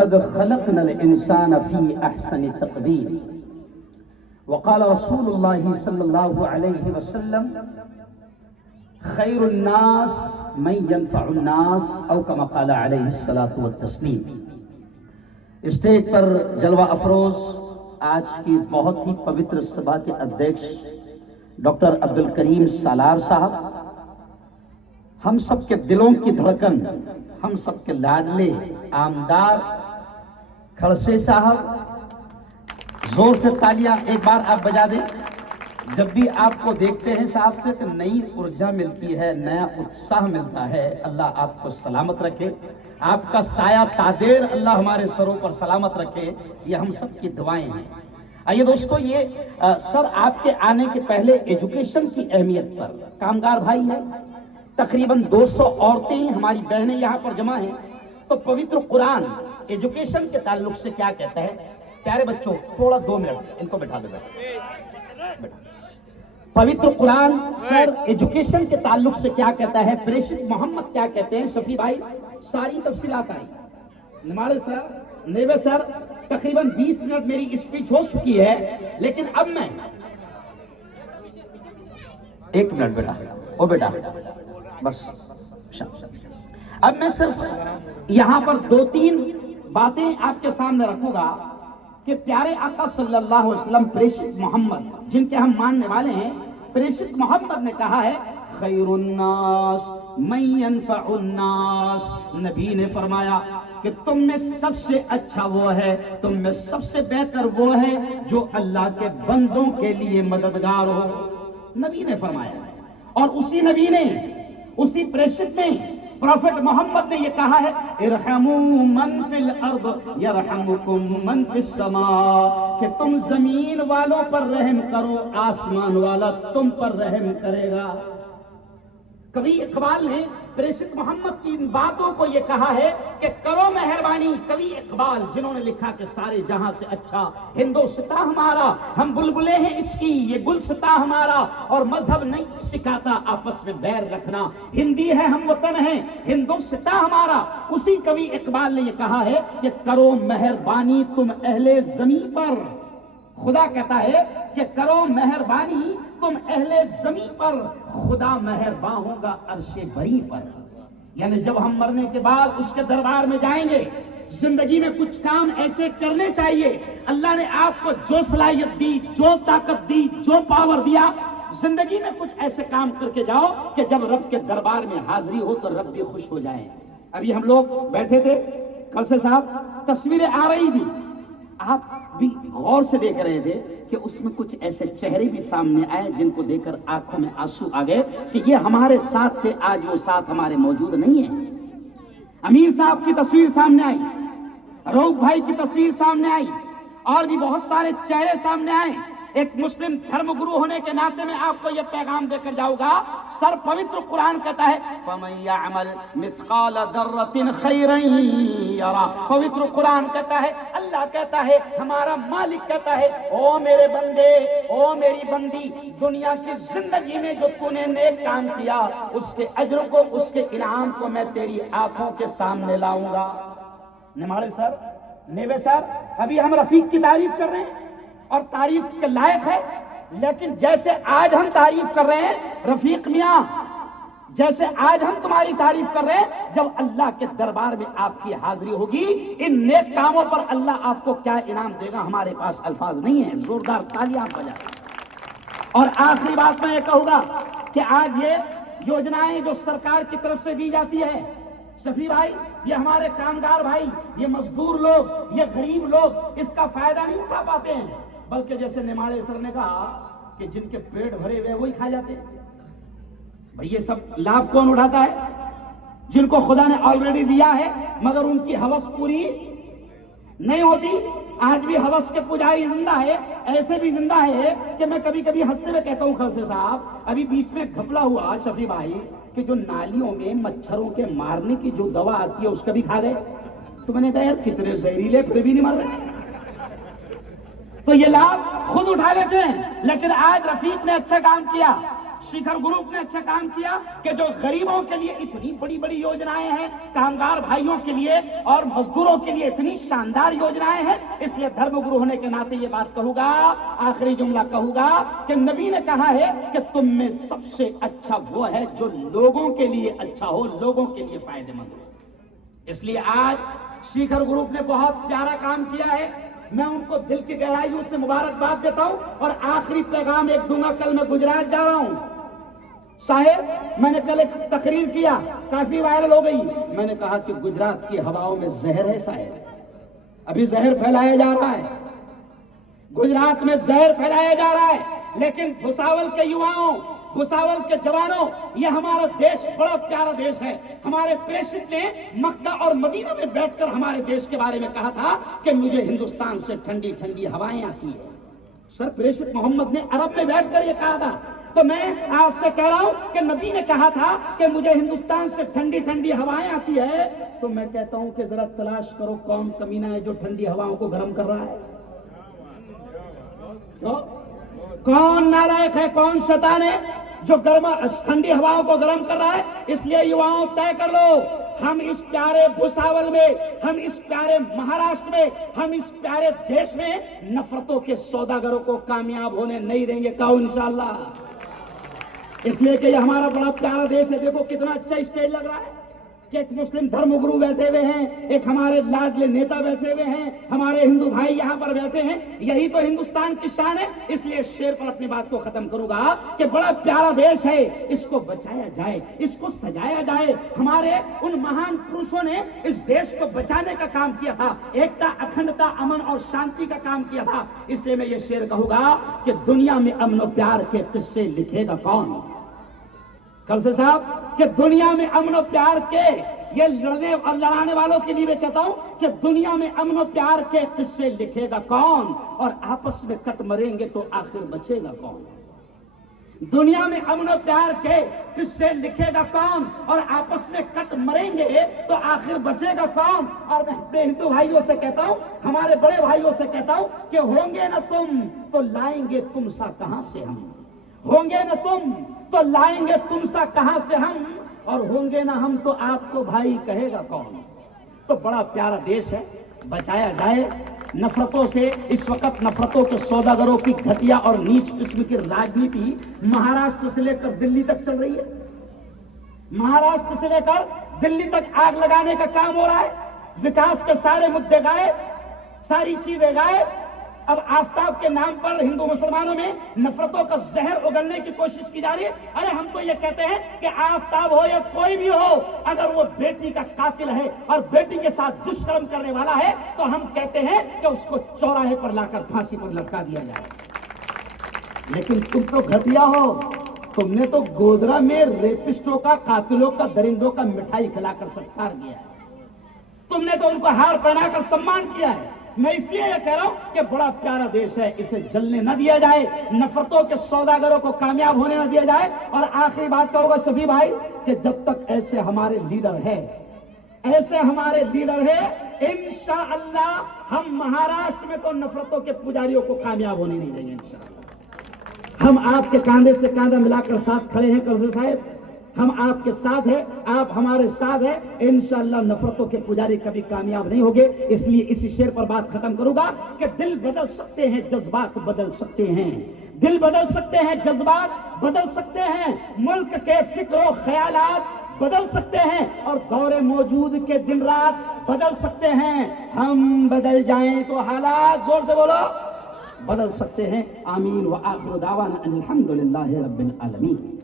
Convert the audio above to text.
لقد خلقنا الانسان فی احسن تقویم وقال رسول اللہ صلی اللہ علیہ وسلم خیر الناس من ينفع الناس او كما قال علیہ الصلاۃ والتسلیم۔ اسٹیج پر جلوہ افروز آج کی اس بہت ہی پوتر سبھا کے ادھیکش ڈاکٹر عبدالکریم سالار صاحب، ہم سب کے دلوں کی دھڑکن، ہم سب کے لاڈلے آمدار کھڑسے صاحب، زور سے تالیاں ایک بار آپ بجا دیں۔ جب بھی آپ کو دیکھتے ہیں صاحب تو ایک نئی ارجا ملتی ہے، نیا اتساہ ملتا ہے۔ اللہ آپ کو سلامت رکھے، آپ کا سایہ تادیر اللہ ہمارے سروں پر سلامت رکھے، یہ ہم سب کی دعائیں ہیں۔ آئیے دوستو، یہ سر آپ کے آنے کے پہلے ایجوکیشن کی اہمیت پر کامگار بھائی ہیں، تقریباً 200 عورتیں ہماری بہنیں یہاں پر جمع ہیں، تو پوتر قرآن ایجوکیشن کے تعلق سے کیا کہتا ہے؟ پیارے بچوں تھوڑا 2 منٹ ان کو بٹھا دو۔ پوتر قرآن سر ایجوکیشن کے تعلق سے کیا کہتا ہے؟ پریشد محمد کیا کہتے ہیں؟ شفیع بھائی ساری تفصیلات آئی، نمالے سر، نیوے سر، تقریباً 20 منٹ میری اسپیچ ہو چکی ہے، لیکن اب میں 1 منٹ بیٹا، او بیٹا بس، اب میں صرف یہاں پر 2-3 باتیں آپ کے سامنے رکھوں گا کہ پیارے آقا صلی اللہ علیہ وسلم پریشد محمد جن کے ہم ماننے والے ہیں، پریشد محمد نے کہا ہے خیر الناس من ينفع الناس۔ نبی نے فرمایا کہ تم میں سب سے اچھا وہ ہے، تم میں سب سے بہتر وہ ہے جو اللہ کے بندوں کے لیے مددگار ہو، نبی نے فرمایا۔ اور اسی نبی نے، اسی پریشد نے، پروفٹ محمد نے یہ کہا ہے ارحموا من فی الارض یرحمکم من فی السماء، کہ تم زمین والوں پر رحم کرو، آسمان والا تم پر رحم کرے گا۔ کبھی اقبال نے پریشد محمد کی ان باتوں کو یہ کہا ہے کہ کرو مہربانی۔ کبھی اقبال جنہوں نے لکھا کہ سارے جہاں سے اچھا ہندوستاں ہمارا، ہم بلبلے ہیں اس کی، یہ گلستاں ہمارا، اور مذہب نہیں سکھاتا آپس میں بیر رکھنا، ہندی ہے ہم وطن ہیں ہندوستاں ہمارا۔ اسی کبھی اقبال نے یہ کہا ہے کہ کرو مہربانی تم اہل زمین پر، خدا کہتا ہے کہ کرو مہربانی تم اہل زمین پر، خدا مہرباں ہوگا عرش بری پر۔ یعنی جب ہم مرنے کے بعد اس کے دربار میں جائیں گے، زندگی میں کچھ کام ایسے کرنے چاہیے، اللہ نے آپ کو جو صلاحیت دی، جو طاقت دی، جو پاور دیا، زندگی میں کچھ ایسے کام کر کے جاؤ کہ جب رب کے دربار میں حاضری ہو تو رب بھی خوش ہو جائیں۔ ابھی ہم لوگ بیٹھے تھے، کلسے صاحب تصویریں آ رہی تھی، آپ بھی غور سے دیکھ رہے تھے کہ اس میں کچھ ایسے چہرے بھی سامنے آئے جن کو دیکھ کر آنکھوں میں آنسو آ گئے کہ یہ ہمارے ساتھ تھے، آج وہ ساتھ ہمارے موجود نہیں ہیں۔ امیر صاحب کی تصویر سامنے آئی، روح بھائی کی تصویر سامنے آئی، اور بھی بہت سارے چہرے سامنے آئے۔ ایک مسلم دھرم گرو ہونے کے ناطے میں آپ کو یہ پیغام دے کر جاؤں گا، سر پوتر قرآن کہتا ہے فَمَن يَعْمَلْ مِثْقَالَ ذَرَّةٍ خَيْرًا يَرَهُ۔ پوتر قرآن کہتا ہے، اللہ کہتا ہے، ہمارا مالک کہتا ہے، او میرے بندے، او میری بندی، دنیا کی زندگی میں جو تو نے نیک کام کیا، اس کے اجر کو، اس کے انعام کو میں تیری آنکھوں کے سامنے لاؤں گا۔ نمارے سر، نیوے سر، ابھی ہم رفیق کی تعریف کر رہے ہیں اور تعریف کے لائق ہے، لیکن جیسے آج ہم تعریف کر رہے ہیں رفیق میاں، جیسے آج ہم تمہاری تعریف کر رہے ہیں، جب اللہ کے دربار میں آپ کی حاضری ہوگی، ان نیک کاموں پر اللہ آپ کو کیا انعام دے گا ہمارے پاس الفاظ نہیں ہیں۔ زوردار تالیاں بجائیں۔ اور آخری بات میں یہ کہوں گا کہ آج یہ یوجنائیں جو سرکار کی طرف سے دی جاتی ہے، شفیع بھائی، یہ ہمارے کامگار بھائی، یہ مزدور لوگ، یہ غریب لوگ اس کا فائدہ نہیں اٹھا پاتے ہیں، بلکہ جیسے نماڑے سر نے کہا کہ جن کے پیٹ بھرے ہوئے وہی کھا جاتے ہیں۔ بھئی یہ سب لابھ کون اٹھاتا ہے؟ جن کو خدا نے آلریڈی دیا ہے مگر ان کی ہوس پوری نہیں ہوتی۔ آج بھی ہوس کے پجاری زندہ ہے، ایسے بھی زندہ ہے کہ میں کبھی کبھی ہنستے ہوئے کہتا ہوں خلسے صاحب، ابھی بیچ میں گھپلا ہوا شفیع بھائی کہ جو نالیوں میں مچھروں کے مارنے کی جو دوا آتی ہے اس کا بھی کھا گئے، تو میں نے کہا یار کتنے زہریلے، پھر بھی نہیں مر رہے۔ تو یہ لابھ خود اٹھا لیتے ہیں، لیکن آج رفیق نے اچھا کام کیا، शिखर ग्रुप ने अच्छा काम किया कि जो गरीबों के लिए इतनी बड़ी बड़ी योजनाएं हैं, कामगार भाइयों के लिए और मजदूरों के लिए इतनी शानदार योजनाएं हैं, इसलिए धर्मगुरु होने के नाते ये बात कहूंगा, आखिरी जुमला कहूंगा कि नबी ने कहा है कि तुम में सबसे अच्छा वो है जो लोगों के लिए अच्छा हो, लोगों के लिए फायदेमंद हो। इसलिए आज शिखर ग्रुप ने बहुत प्यारा काम किया है, मैं उनको दिल की गहराइयों से मुबारकबाद देता हूं। और आखिरी पैगाम एक दूंगा, कल मैं गुजरात जा रहा हूं साहेब, मैंने कल एक तकरीर किया, काफी वायरल हो गई। मैंने कहा कि गुजरात की हवाओं में जहर है साहेब, अभी जहर फैलाया जा रहा है, गुजरात में जहर फैलाया जा रहा है, लेकिन भुसावल के युवाओं, भुसावल के जवानों, ये हमारा देश बड़ा प्यारा देश है। हमारे प्रेषित ने मक्का और मदीना में बैठकर हमारे देश के बारे में कहा था कि मुझे हिंदुस्तान से ठंडी ठंडी हवाएं आती है। सर, प्रेषित मोहम्मद ने अरब में बैठकर ये कहा था। तो मैं आपसे कह रहा हूं कि नबी ने कहा था कि मुझे हिंदुस्तान से ठंडी ठंडी हवाएं आती है, तो मैं कहता हूं कि जरा तलाश करो कौन कमीना है जो ठंडी हवाओं को गर्म कर रहा है। तो कौन नालायक है, कौन शैतान है जो ठंडी हवाओं को गर्म कर रहा है। इसलिए युवाओं, तय कर लो, हम इस प्यारे भुसावल में, हम इस प्यारे महाराष्ट्र में, हम इस प्यारे देश में नफरतों के सौदागरों को कामयाब होने नहीं देंगे, कहो इंशाअल्लाह। इसलिए कि ये हमारा बड़ा प्यारा देश है। देखो कितना अच्छा स्टेज लग रहा है कि एक मुस्लिम धर्मगुरु बैठे हुए हैं, एक हमारे लाडले नेता बैठे हुए हैं, हमारे हिंदू भाई यहाँ पर बैठे हैं। यही तो हिंदुस्तान की शान है। इसलिए शेर पर अपनी बात को खत्म करूंगा कि बड़ा प्यारा देश है, इसको बचाया जाए, इसको सजाया जाए। हमारे उन महान पुरुषों ने इस देश को बचाने का काम किया था, एकता, अखंडता, अमन और शांति का काम किया था। इसलिए मैं ये शेर कहूंगा कि दुनिया में अमन और प्यार के किस्से लिखेगा कौन? खलसे साहब, कि दुनिया में अमन और प्यार के, ये लड़ने और लड़ाने वालों के लिए मैं कहता हूं कि दुनिया में अमन और प्यार के किस्से लिखेगा कौन? और आपस में कट मरेंगे तो आखिर बचेगा कौन? दुनिया में अमन और प्यार के किस्से लिखेगा कौन? और आपस में कट मरेंगे तो आखिर बचेगा कौन? और मैं अपने हिंदू भाइयों से कहता हूं, हमारे बड़े भाइयों से कहता हूं कि होंगे ना तुम तो लाएंगे तुम सा कहां से हम, होंगे ना तुम तो लाएंगे तुम सा कहां से हम, और होंगे ना हम तो आपको भाई कहेगा कौन? तो बड़ा प्यारा देश है, बचाया जाए नफरतों से। इस वक्त नफरतों के सौदागरों की घटिया और नीच किस्म की राजनीति महाराष्ट्र से लेकर दिल्ली तक चल रही है। महाराष्ट्र से लेकर दिल्ली तक आग लगाने का काम हो रहा है। विकास के सारे मुद्दे गायब, सारी चीजें गायब। अब आफताब के नाम पर हिंदू मुसलमानों में नफरतों का जहर उगलने की कोशिश की जा रही है। अरे हम तो ये कहते हैं कि आफताब हो या कोई भी हो, अगर वो बेटी का कातिल है और बेटी के साथ दुष्कर्म करने वाला है तो हम कहते हैं कि उसको चौराहे पर लाकर फांसी पर लटका दिया जाए। लेकिन तुम तो घटिया हो, तुमने तो गोधरा में रेपिस्टों का, कातिलों का, दरिंदों का मिठाई खिलाकर सत्कार किया है। तुमने तो उनको हार पहनाकर सम्मान किया है। मैं इसलिए यह कह रहा हूं कि बड़ा प्यारा देश है, इसे जलने न दिया जाए, नफरतों के सौदागरों को कामयाब होने न दिया जाए। और आखिरी बात कहूंगा शफी भाई कि जब तक ऐसे हमारे लीडर है, ऐसे हमारे लीडर है, इंशाअल्लाह हम महाराष्ट्र में तो नफरतों के पुजारियों को कामयाब होने नहीं देंगे। इंशाअल्लाह हम आपके कांधे से कांधा मिलाकर साथ खड़े हैं। करज़ई साहब, हम आपके साथ हैं, आप हमारे साथ हैं। इंशाअल्लाह नफरतों के पुजारी कभी कामयाब नहीं होंगे। इसलिए इसी शेर पर बात खत्म करूंगा कि दिल बदल सकते हैं, जज्बात बदल सकते हैं, दिल बदल सकते हैं, जज्बात बदल सकते हैं, मुल्क के फिक्र और ख्यालात बदल सकते हैं, और दौरे मौजूद के दिन रात बदल सकते हैं। हम बदल जाएं तो हालात, जोर से बोलो, बदल सकते हैं। आमीन व आखिर दावाना अनिल हम्दुलिल्लाहि रब्बिल आलमीन।